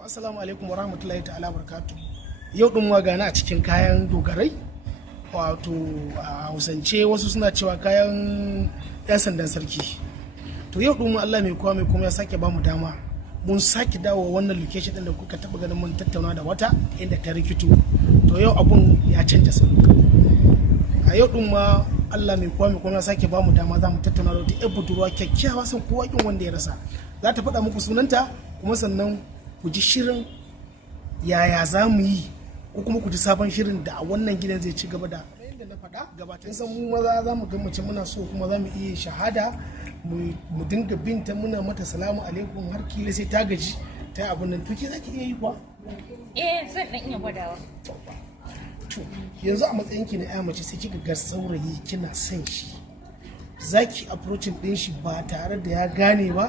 To assalamu alaikum wa rahmatullahi ta'ala barkatu. Yau din gana a cikin kayan dogarai, wato a Hausance wasu suna cewa kayan 'yan sandan sarki. To yau din Allah mai kowa mai kuma ya sake bamu dama. Mun sake dawo wannan location din da kuka taba ganin mun tattauna da wata inda ta rikito. To yau abun ya canja salo. A yau din ma Allah mai kowa mai kuma ya sake bamu dama za mu tattauna da wata 'yar budurwa kyakkyawa sun kowa kin wanda ya rasa. Za ta faɗa muku sunanta kuma sannan ku ji shirin yaya za mu yi ko kuma ku ji sabon shirin da a wannan gidan zai ci gaba da yadda na faɗa gabatar san mu maza za mu ga mace muna so kuma za mu iya shahada mu dinga binta muna mata salamu alaikum har kila sai ta gaji ta yi abin nan to ke za ki iya yi kuwa? Zan dan iya gwadawa. To yanzu a matsayin ki na ya mace sai kika ga saurayi kina son shi zaki approaching din shi ba tare da ya gane ba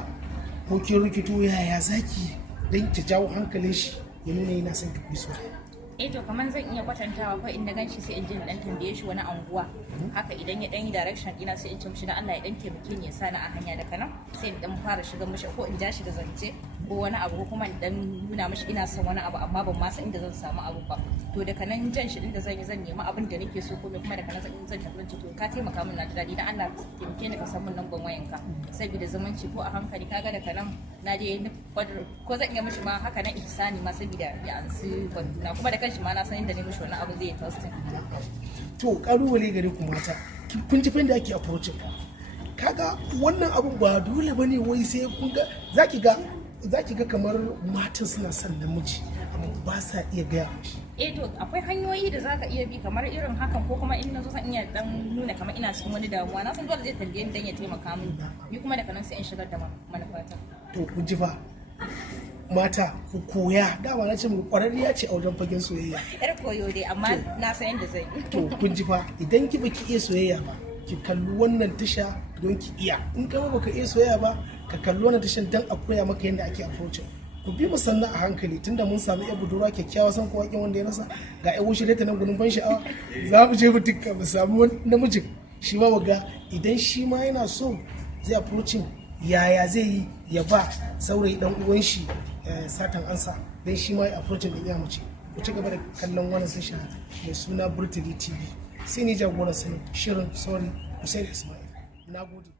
ko kin rikito yaya zaki don ta jawo hankalin shi ya nuna yana son ki so. To kamar zan iya kwatantawa fa in na ganshi sai in je dan tambaye shi wani anguwa haka idan ya dan yi direction ina sai in ce mishi dan Allah ya dan taimake ni ya sani a hanya daga nan sai in dan fara shiga mishi ko in ja shi da zance ko wani abu ko kuma in dan nuna mishi ina son wani abu amma ban ma san inda zan samu abu ba to daga nan jan shi din da zan yi zan nemi abin da nake so kuma daga nan zan tafi to ka taimaka min na ji dadi dan Allah taimake ni ka san min lambar wayanka saboda zumunci ko a hankali kaga daga nan na je ko zan iya mishi ma haka nan ihsani ma saboda ya ansi banduna kuma da kanshi ma na san inda ne mishi wannan abu zai yi testing. To kalubale gare ku mata kun ji fa da ake approaching kaga wannan abun ba dole bane wai sai kun ga zaki ga kamar matan suna son namiji amma ba sa iya gaya mishi. To akwai hanyoyi da zaka iya bi kamar irin hakan ko kuma in nazo zan iya dan nuna kamar ina cikin wani damuwa na san dole zai tambaye ni dan ya taimaka min ni kuma daga nan sai in shigar da manufata. To kun ji fa mata ku koya dama na ce mu kwararriya ce a wajen fagen soyayya. Yar koyo dai amma na san yadda zai yi. To kun ji fa idan ki baki iya soyayya ba ki kalli wannan tasha don ki iya in kama baka iya soyayya ba ka kalli wannan tashan dan a koya maka yadda ake approaching. Ku bi mu sannan a hankali tunda mun samu yar budurwa kyakkyawa san kowa kin wanda ya rasa ga yan wuce ta nan gudun ban sha'awa za mu je mu dukkan mu samu namijin shi ma ga idan shi ma yana so zai approaching yaya zai yi ya ba saurayi dan uwan shi satan ansa dan shi ma ya approaching din ya mace ku ci gaba da kallon wannan sashen mai suna Burtali TV sai ni jagoran shirin sorry Hussein Ismail nagode.